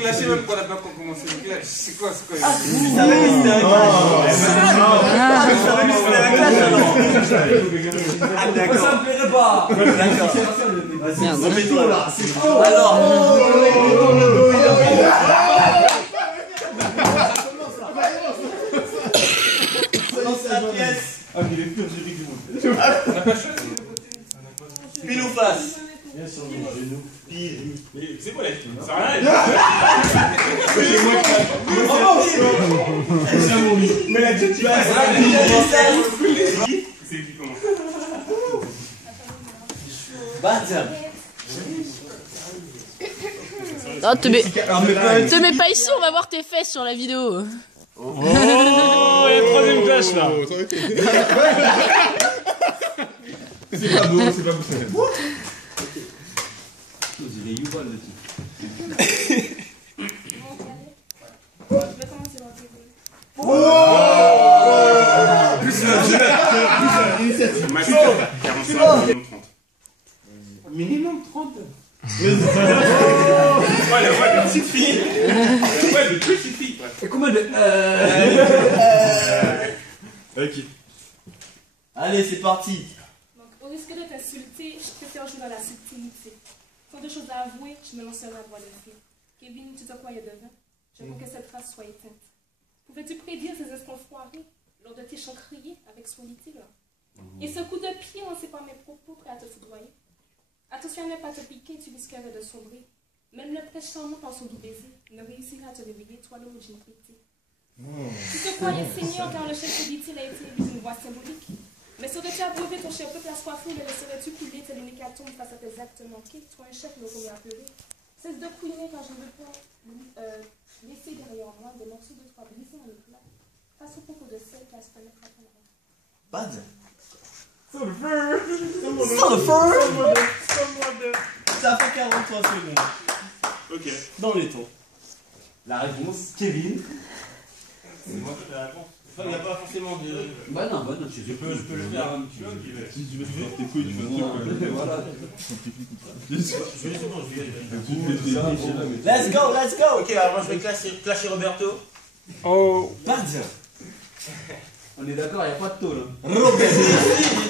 Clasher même quand on n'a pas commencé le clash. C'est quoi? Ah, je savais que c'était un clash. Je savais que c'était un clash alors. Ah d'accord. Ça me plairait pas. D'accord. Merde. Remets-toi là. Alors. La pièce. Ah, il est pur Jerry du monde. On n'a pas choisi. Pile ou face? Bien sûr, genou. Pile. C'est quoi les filles? Ça rien. Mais la petite place. C'est qui commence? Bad. Non, te mets pas ici, on va voir tes fesses sur la vidéo. Oh, il y a le troisième clash là. C'est pas beau, c'est pas beau. Il est Yuval le type. Plus l'initiative. Maximum 45, minimum 30. Minimum 30. Ouais, la voix de petite fille. La voix de petite fille. Et combien de. Ok. Allez, c'est parti. Donc, au risque de t'insulter, je préfère jouer dans la subtilité. Sans deux choses à avouer, je me lance sur la voie de fée. Kevin, tu te croyais devin? Je veux que cette race soit éteinte. Pouvais-tu prédire ces instants foirés lors de tes chants criés avec solitude? Et ce coup de pied, on ne sait pas mes propos prêts à te foudroyer. Attention à ne pas te piquer, tu risquerais de sombrer. Même le prêche charmant par son doux baiser ne réussira à te réveiller, toi l'homme d'une pitié. Tu te croyais seigneur car le chef de dit-il a été élu d'une voix symbolique. Mais serais-tu abreuvé ton cher peuple assoiffé, le laisserais-tu couler tel une hécatombe face à tes actes manqués? Toi un chef me remet à pleurer. Cesse de couiner car je ne veux pas laisser derrière moi des morceaux de toi brisés en éclats face au propos de celle qui a se connaître à ton rang. Bad. Sur le feu. Sur le feu. Ça fait 43 secondes. Ok. Dans les temps. La réponse, Kevin. C'est moi qui fais la réponse. Il n'y a pas forcément de... Bah non, je peux le faire. Si tu veux te faire tes couilles, tu fais un truc. Voilà. Let's go, let's go. Ok, alors moi je vais clasher Roberto. Oh. Bad. On est d'accord, il n'y a pas de taux là. Roberto.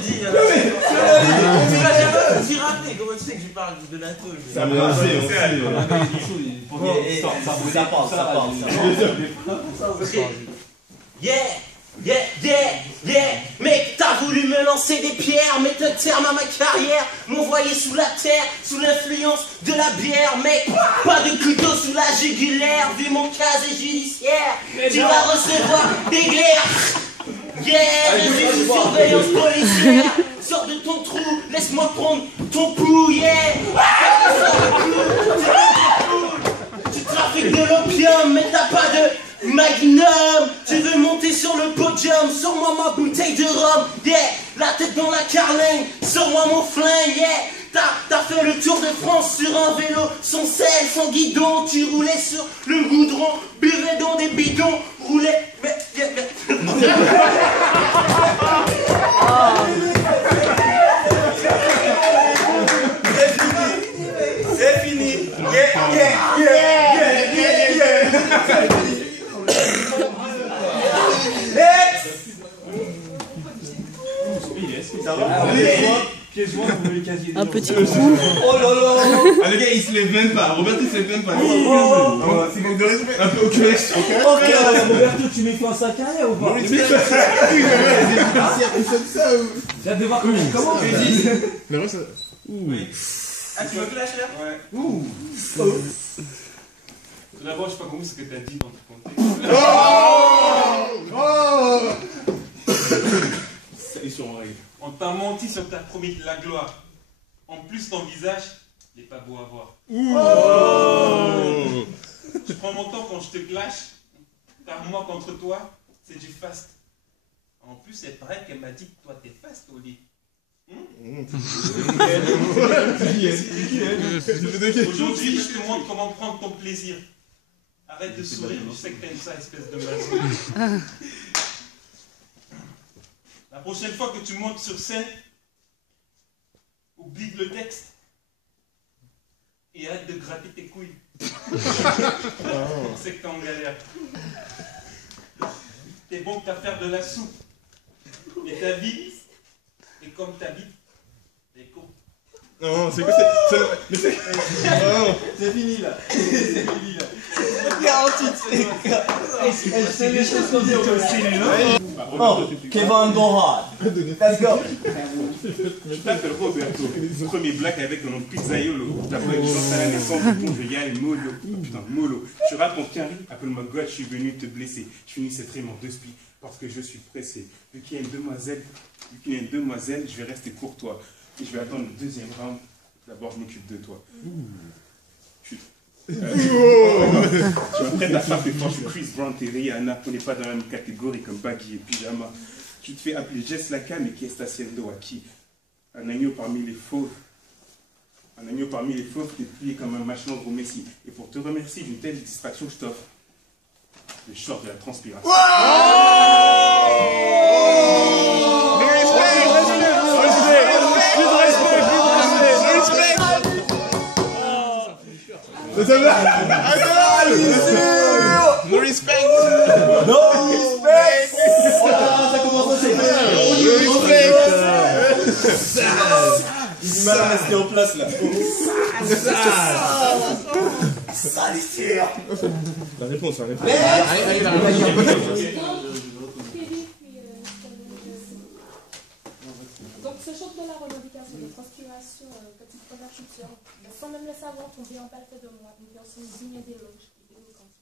J'ai dit. Tu m'as jamais dit raté. Comment tu sais que je parle de la tôle? Ça me lance, Ça parle. Yeah, mec, t'as voulu me lancer des pierres, mettre un terme à ma carrière, m'envoyer sous la terre, sous l'influence de la bière, mec, pas de couteau sous la jugulaire, vu mon casier judiciaire, tu vas recevoir des glaires. Yeah, je suis sous surveillance policière, sors de ton trou, laisse-moi prendre ton pouls, yeah. Tu trafiques de l'opium, mais t'as pas de magnum. Tu veux monter sur le podium, sors-moi ma bouteille de rhum, yeah. La tête dans la carlingue, sors-moi mon flingue, yeah. T'as fait le tour de France sur un vélo, sans selle, sans guidon. Tu roulais sur le goudron, buvais dans des bidons, roulais... C'est fini. Ça va? Un petit coup. Oh là là. Ah, le gars, il se lève même pas. Roberto, il se lève même pas. C'est manque de respect. Un peu, ok. Roberto, tu mets quoi, ça carré ou pas? Il fait ça ou. J'ai hâte de voir comment. Le reste, ça. Ah, tu veux flash là? Ouais. D'abord, je sais pas compris ce que t'as dit dans ton contexte. Ils sont en règle. On t'a menti sur ta promis de la gloire. En plus, ton visage n'est pas beau à voir. Je prends mon temps quand je te clash, car moi contre toi, c'est du fast. En plus, c'est vrai qu'elle m'a dit que toi, t'es fast au lit. Aujourd'hui, je te montre comment prendre ton plaisir. Arrête de sourire, je sais que t'aimes ça, espèce de maso. La prochaine fois que tu montes sur scène, oublie le texte Et arrête de gratter tes couilles. On sait que t'es en galère. T'es bon que t'as faire de la soupe. Mais ta vie, et comme ta vie, t'es con. Non, c'est quoi C'est fini là. C'est fini là. 48 c'est les choses qu'on dit au Oh, Kevin go hard. Let's go. Je t'appelle Roberto. Premier black avec un nom pizzaiolo. D'après une chance à la naissance, bon, je y aille mollo. Putain, mollo. Je raconte qu'un riz, appelle-moi God, je suis venu te blesser. Je finis cette rime en 2 spies parce que je suis pressé. Vu qu'il y a une demoiselle, je vais rester courtois. Et je vais attendre le 2e round. D'abord, je m'occupe de toi. Tu m'apprêtes à frapper fort, je suis Chris Brown, t'es Rihanna, on n'est pas dans la même catégorie comme Baggy et Pyjama. Tu te fais appeler Jess Laka, mais qui est haciendo aquí? Un agneau parmi les fauves. Un agneau parmi les fauves, t'es plié comme un machin gros Messi. Et pour te remercier d'une telle distraction, je t'offre le short de la transpiration. No respect. No respect. Oh là là, ça commence à s'éclater. No respect. J'ai du mal à rester en place là. Salissure. La réponse. Donc ce chante de la revendication de transpiration, petite première culture, sans même le savoir, ton bien pas fait de moi, une personne digne d'éloge et d'éloquence.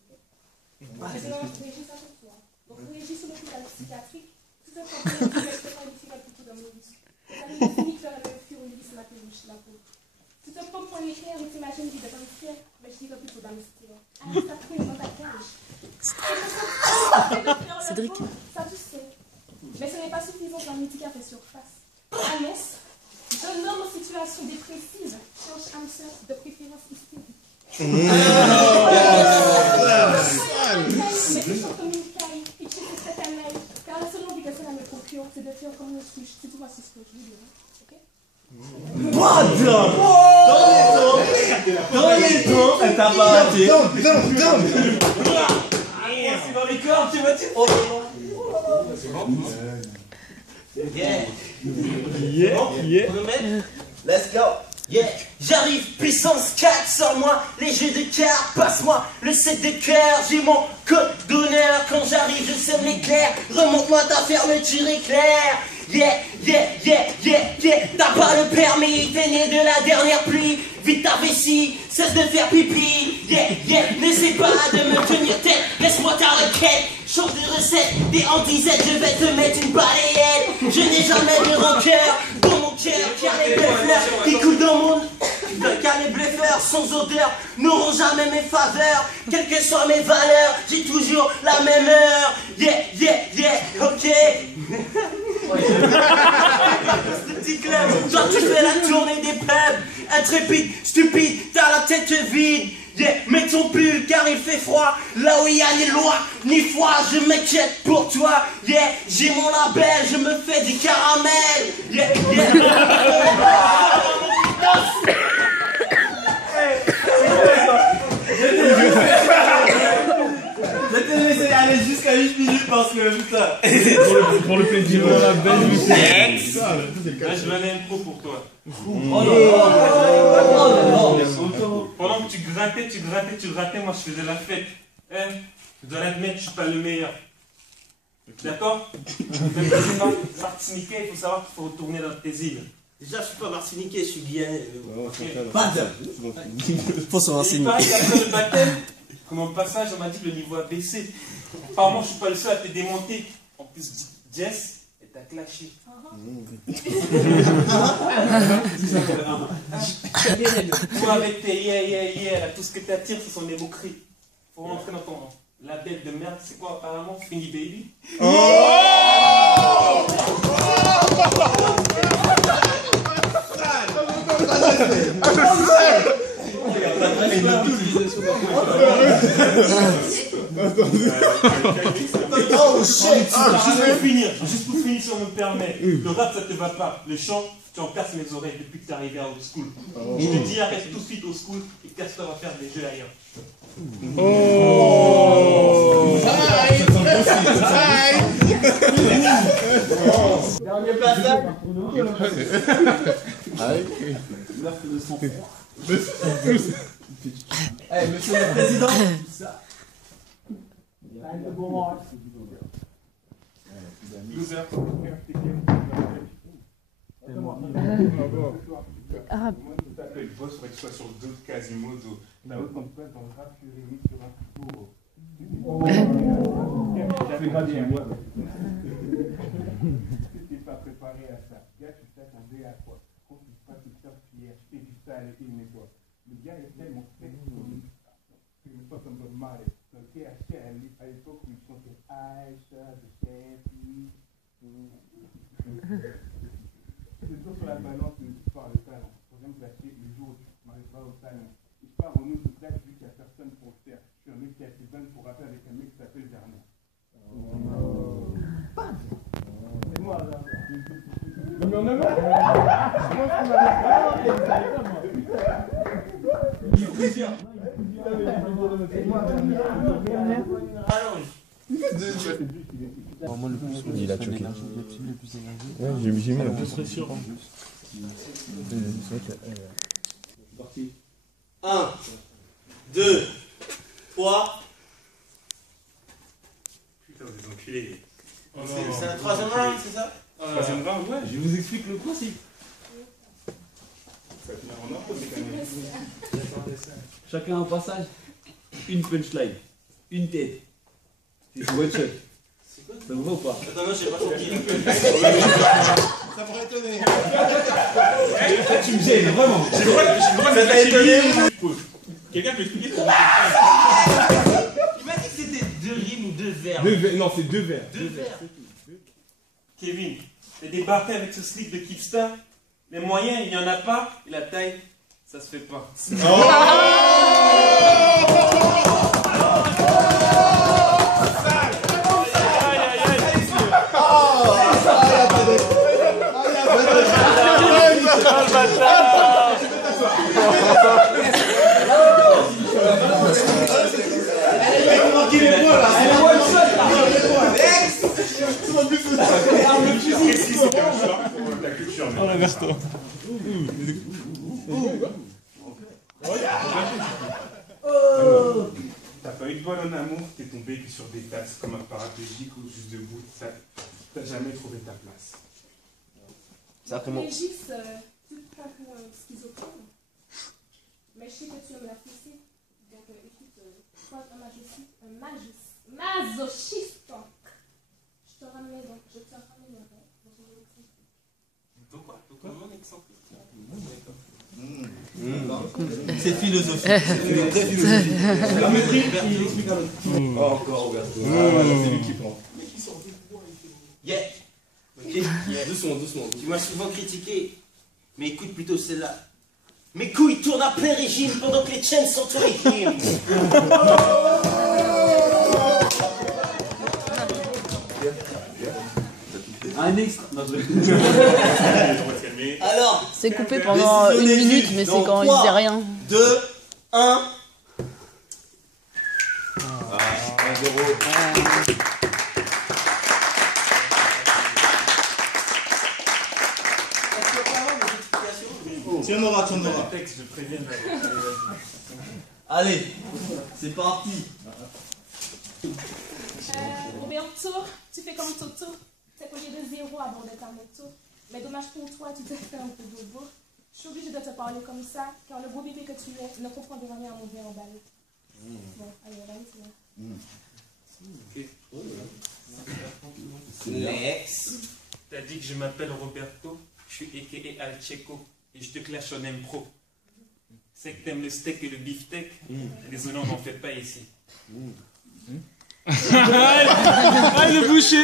Régis à ton tour. Donc Régis sur l'hôpital psychiatrique, tout un temps que je te qualifie la plutôt dans mon bus. La ligne clinique vers le furulus, la peluche, la peau. Tout un temps pour l'éclair, et t'imagines qu'il est dans le ciel, mais je dirais plutôt dans le style. Ah, ça trouve dans ta cage. Cédric. Ça tu sais. Mais ce n'est pas suffisant pour un médicament fait surface. Annonce, jeune homme en situation dépressive, cherche âme sœur de préférence hystérique. Mais je chante comme une caille, et tu fais cette année, car la seule envie que cela me procure, c'est de faire comme une autruche. C'est tout, voici ce que je lui dis, ok? Dans les temps, elle t'a pas raté. C'est dans les cordes, tu vois, tu vois. Let's go. Yeah, j'arrive, puissance 4, sors-moi les jeux de cartes, passe-moi le set de cœur, j'ai mon code d'honneur, quand j'arrive je sème l'éclair, remonte-moi ta fermeture éclair. Yeah, t'as pas le permis, t'es né de la dernière pluie, vite ta vessie, cesse de faire pipi. N'essaie pas de me tenir tête, laisse-moi ta requête, change de recette, des antisettes, je vais te mettre une balayette. Je n'ai jamais de rancœur dans mon cœur, car les belles fleurs qui coulent dans mon... Car les bluffeurs sans odeur n'auront jamais mes faveurs, quelles que soient mes valeurs, j'ai toujours la même heure. Ok. Ce petit club, toi tu fais la tournée des pubs, intrépide, stupide, t'as la tête vide. Mets ton pull car il fait froid, là où il y a ni loi, ni foi, je m'inquiète pour toi. J'ai mon label, je me fais du caramel. Je t'ai laissé aller jusqu'à 8 minutes parce que putain. Pour le plaisir de la belle musique. Là, je m'en ai un pro pour toi. Pendant que tu grattais, moi je faisais la fête. Je dois l'admettre, je suis pas le meilleur. D'accord? Même si c'est pas Martiniquais, il faut savoir qu'il faut retourner dans tes îles. Déjà, je suis pas martiniquais, je suis guinéen. Faut se Il paraît qu'après le baptême, comme en passage, on m'a dit que le niveau a baissé. Apparemment, je suis pas le seul à te démonter. En plus, Jess, elle t'a clashé. Toi, avec tes yeah, tout ce que t'attires, ce sont des moqueries. Faut rentrer dans ton label de merde. C'est quoi, apparemment? Fingy Baby? Oh shit! Juste pour finir, si on me permet. Le rap, ça te va pas. Le chant, tu en casses mes oreilles depuis que t'es arrivé à old school. Je te dis, arrête tout de suite au school et casse-toi à faire des jeux ailleurs. Dernier passage. Meurtre de son frère. Eh, monsieur le président. Loser. Ah. Moi, je t'appelle boss, faudrait que tu sois sur d'autres Quasimodo. La haute en place dans le rap, tu réunis sur un couteau. J'avais pas bien, moi. Si t'es pas préparé à ça, gars, tu sais ton dé à quoi? Quand tu pas te faire fier, je fais du sale et il nettoie. Le gars est tellement sec comme une fois comme Bob Marley. Dans le THC à l'époque où il chantait Aïcha, de Chef, c'est toujours sur la balance de l'histoire de talent. Pour exemple, lâcher le jour où tu n'arrives pas au talent. Je pars au nom de classe vu qu'il n'y a personne pour le faire. Je suis un mec qui a ses vannes pour rappeler avec un mec qui s'appelle Vernon. C'est moi là. Non mais on a marre. Il a choqué. Ouais, j'ai mis un peu. Parti. 1, 2, 3. Putain, vous êtes enculés. C'est la troisième round, c'est ça? Troisième round, ouais. Je vous explique le principe. Ça va finir en or, c'est quand même. Chacun un passage. Une punchline. Une tête. C'est one shot. Ça vous va ou pas? Attends, non, j'ai pas compris. Ça pourrait étonner. Tu me gênes, vraiment. J'ai le droit de lâcher. Quelqu'un peut expliquer ça? Il m'a dit que c'était 2 rimes ou 2 vers. Non, c'est 2 vers. 2 vers. Kevin, t'es débarqué avec ce slip de Kipster. Les moyens, il n'y en a pas. Et la taille, ça se fait pas. T'as pas eu de bol en amour, t'es tombé que sur des tasses comme un paraplégique ou juste debout. T'as jamais trouvé ta place. Ça comment? Régis, tu te prends pour un schizophrène. Mais je sais que tu aimes la fessée. Donc écoute, sois un masochiste. Je te ramènerai dans une excentrique. Pourquoi? Mon excentrique. C'est philosophique. C'est très philosophique. La maîtrise, il explique à l'autre. Encore Roberto. C'est lui qui prend. Yeah. Ok. Doucement. Tu m'as souvent critiqué, mais écoute plutôt celle-là. Mes couilles tournent à plein régime pendant que les chaînes sont au régime. Un extra. Alors, C'est coupé pendant une minute, mais c'est quand il disait rien. 2, 1. Tu en auras. Texte, je préviens. Allez, c'est parti. Roberto, tu fais comme Toto. C'est qu'au lieu de 0 aborder ta moto. Mais dommage pour toi, tu t'es fait un peu bobo. Je suis obligée de te parler comme ça, car le beau bébé que tu es ne comprendra rien à mon bien emballé. Bon, allez, on va c'est là. Next. T'as dit que je m'appelle Roberto, je suis a.k.a. Alcheco et je te clash en impro. C'est que t'aimes le steak et le beefsteak. Désolé, on n'en fait pas ici. Ah, le boucher.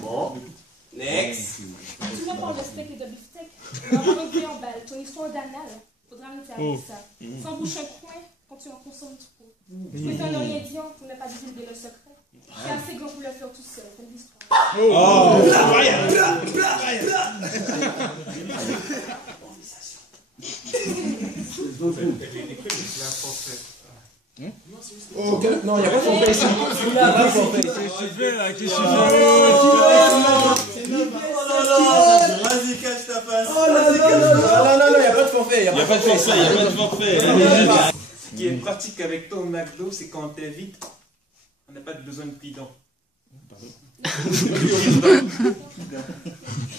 Bon. Next. Tu vas prendre le steak et le beefsteak. On va avoir une vie en balle. Ton histoire d'anal. Faudra arrêter avec ça. Sans bouche un coin, quand tu en consommes trop. Tu peux faire un ingrédient pour ne pas divulguer le secret. C'est assez grand pour le faire tout seul, telle l'histoire. Oh, non, il n'y a pas de forfait ici. Il n'y a pas de forfait. Qu'est-ce que tu fais là? Qu'est-ce que tu fais? Vas-y, cache ta face. Oh là là, non, il n'y a pas de forfait. Il n'y a pas de forfait. Il n'y a pas de forfait. Ce qui est pratique avec ton McDo, c'est quand on t'invite, on n'a pas besoin de bidon.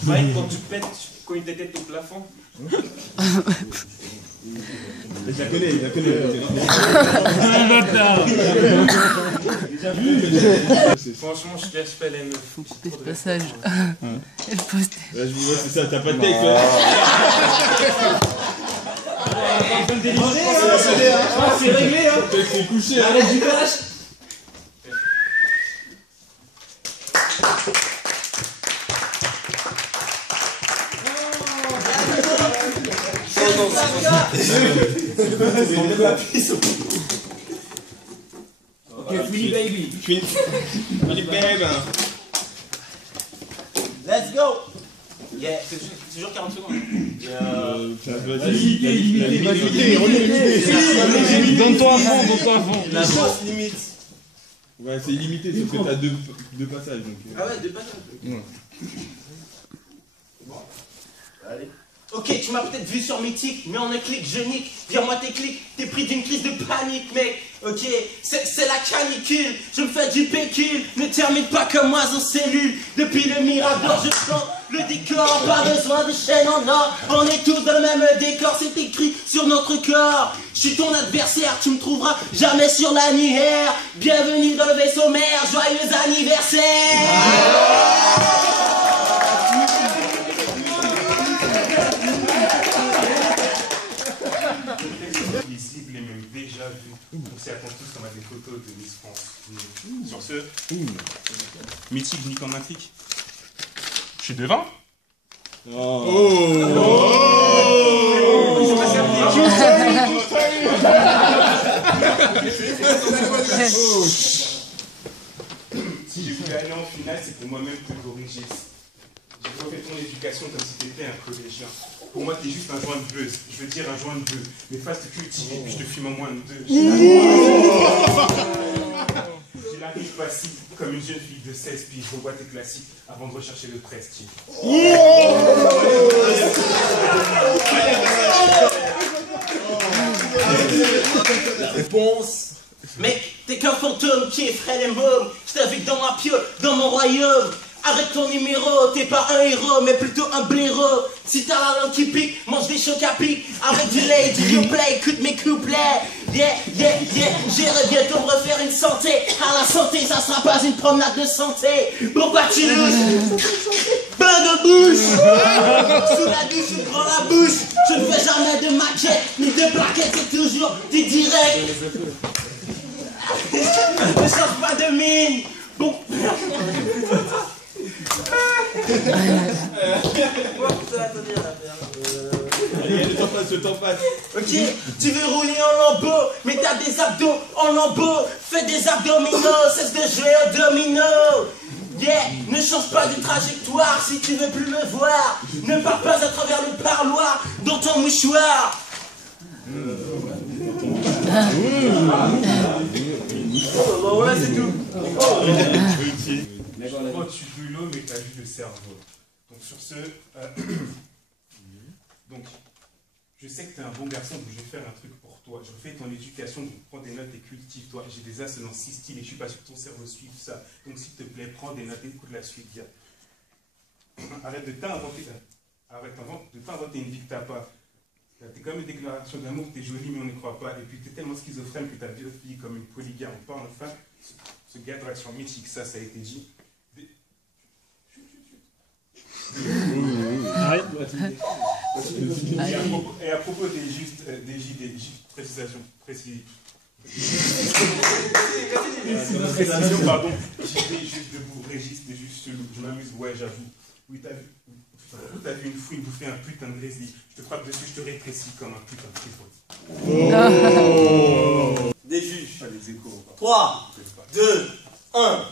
Ouais, quand tu pètes, quand il t'était au plafond. Je la connais, je la connais. Franchement, je te laisse faire les neufs. Passage. Elle poste. Là, je vois, c'est ça, t'as pas de texte là. C'est réglé, hein. C'est couché, hein. Arrête du clash. Ok, Free Baby. Allez, babe. Let's go! Yeah, c'est toujours 40 secondes. Donne-toi à fond, donne-toi à fond. La grosse limite. Ouais, c'est illimité, sauf que t'as deux passages. Donc, Ah ouais, deux passages. ouais. Allez. Ok, tu m'as peut-être vu sur Mythique, mais en un clic, je nique. Vire-moi tes clics, t'es pris d'une crise de panique, mec. Ok, c'est la canicule, je me fais du pécule. Ne termine pas comme moi en cellule. Depuis le Mirador, je plante le décor. Pas besoin de chaîne en or. On est tous dans le même décor, c'est écrit sur notre corps. Je suis ton adversaire, tu me trouveras jamais sur l'anniversaire. Bienvenue dans le vaisseau mère, joyeux anniversaire. Lisible et même déjà vu. On s'y attend tous comme à des photos de Miss France. Sur ce, mythique, nicomatique. Je suis devant. Si je voulais aller en finale, c'est pour moi-même te corriger. J'ai refait ton éducation comme si tu étais un collégien. Pour moi, t'es juste un joint de buzz. Je veux dire un joint de buzz. Mais face te cultiver, puis je te fume en moins de 2. J'ai la rive passive comme une jeune fille de 16, puis je revois tes classiques avant de rechercher le prestige. Réponse. Mec, t'es qu'un fantôme qui effraie les mômes. Je t'invite dans ma piole, dans mon royaume. Arrête ton numéro, t'es pas un héros, mais plutôt un blaireau. Si t'as la langue qui pique, mange des chocs à pic. Arrête du lait, du replay, écoute mes couplets. Yeah, yeah, yeah, j'irai bientôt me refaire une santé. À la santé, ça sera pas une promenade de santé. Pourquoi tu louches? Bain de bouche. Sous la douche, je prends la bouche. Je ne fais jamais de maquette, ni de plaquette, c'est toujours du direct. Ne change pas de mine. Bon. Allez, le temps passe. Ok, tu veux rouler en lambeau, mais t'as des abdos en lambeau. Fais des abdominaux, cesse de jouer au domino. Yeah, ne change pas de trajectoire si tu veux plus me voir. Ne pars pas à travers le parloir dans ton mouchoir. Ouais, c'est tout. Oh, tu veux l'eau, mais t'as vu le cerveau. Donc sur ce, donc je sais que t'es un bon garçon, donc je vais faire un truc pour toi. Je refais ton éducation, donc prends des notes et cultive-toi. J'ai des as dans 6 styles et je suis pas sûr que ton cerveau suive ça. Donc s'il te plaît, prends des notes et écoute la suite. Arrête de t'inventer une vie que t'as pas. T'es comme une déclaration d'amour, t'es jolie mais on n'y croit pas. Et puis t'es tellement schizophrène que t'as vu autre fille comme une polygame. On parle enfin, ce gars de réaction mythique, ça a été dit. Et à propos des précisions, pardon, j'étais juste debout, Régis, t'es juste chelou, je m'amuse, ouais, j'avoue. Oui, t'as vu une fouine bouffer un putain de grizzly. Je te frappe dessus, je te rétrécis comme un putain de tripod. Des juges. Pas les échos. 3, 2, 1.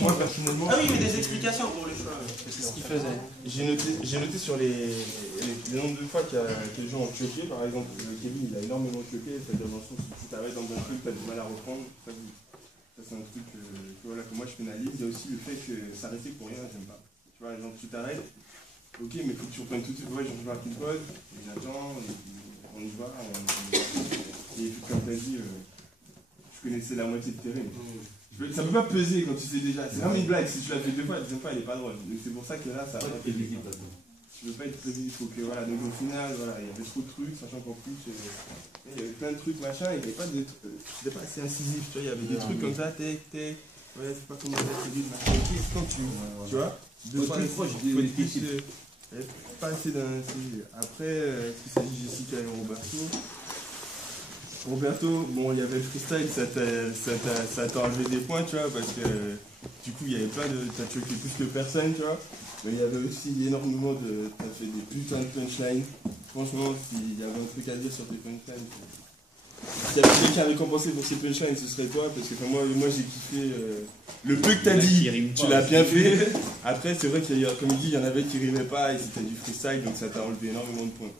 Moi personnellement, Ah oui, mais des explications pour les choix. C'est ce qu'il faisait. j'ai noté sur les nombres de fois que les gens ont choqué. Par exemple, Kevin il a énormément choqué, c'est-à-dire dans le sens où tu t'arrêtes dans un truc, t'as du mal à reprendre. Ça c'est un truc que moi je pénalise. Il y a aussi le fait que ça restait pour rien, j'aime pas. Tu vois, genre tu t'arrêtes, ok, mais faut que tu reprennes tout de suite. Ouais, j'en fais un petit pause, et j'attends, et on y va. Et comme t'as dit, je connaissais la moitié de terrain. Ça peut pas peser quand tu sais déjà. C'est vraiment une blague. Si tu l'as fait 2 fois, la deuxième fois elle est pas drôle. Donc c'est pour ça que là ça va pas être visible. Tu veux pas être prévisible. Il faut que voilà. Donc au final, voilà, il y avait trop de trucs, sachant qu'en plus il y avait plein de trucs machin. Il n'y avait pas de. C'était pas assez incisif. Tu vois, il y avait des trucs comme ça, ouais, c'est pas comment ça se dit, machin. Quand tu vois, 2 fois, il n'y avait pas assez d'incisif. Après, est-ce qu'il s'agit de Jessica et Roberto, bon, il y avait le freestyle, ça t'a enlevé des points, tu vois, parce que du coup, il y avait pas de. T'as choqué plus que personne, tu vois. Mais il y avait aussi énormément de. T'as fait des putains de punchlines. Franchement, s'il y avait un truc à dire sur tes punchlines, s'il y avait quelqu'un à récompenser pour ces punchlines, ce serait toi, parce que moi j'ai kiffé. Le peu que t'as dit, tu l'as bien fait. Après, c'est vrai qu'il y a, comme il dit, il y en avait qui rimaient pas et c'était du freestyle, donc ça t'a enlevé énormément de points.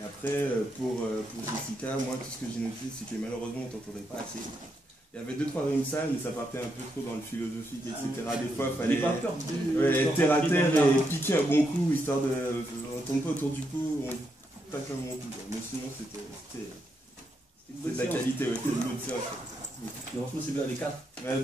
Et après, pour Jessica, moi, tout ce que j'ai noté, c'est que malheureusement, on t'entendait pas assez. Il y avait 2-3 rimes sales, mais ça partait un peu trop dans le philosophique, etc. Des fois, il fallait être terre à terre et piquer un bon coup, histoire de. On tombe pas autour du cou, on tape un bon coup. Mais sinon, c'était de la qualité, ouais, c'était une bonne séance. Franchement, c'est bien les 4. Ouais,